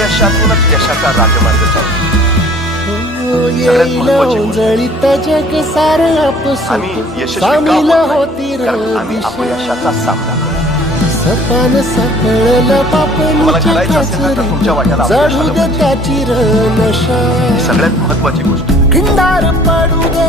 अपयशातूनच यशाचा राजमार्ग चालतो. येईल उजळीत जग सार आपसूक आम्ही यशस्वी का सामील होत नाही? होती कारण आम्ही दिशा अपयशाचा सामना करतो. सपान सकळलं तुम्हाला पापणीच्या घडायचं असेल ना तर खाचरी तुमच्या वाट्याला अपयश चढू आलं दे पाहिजे. त्याची नशा ही सगळ्यात महत्वाची गोष्ट. खिंडार पडू दे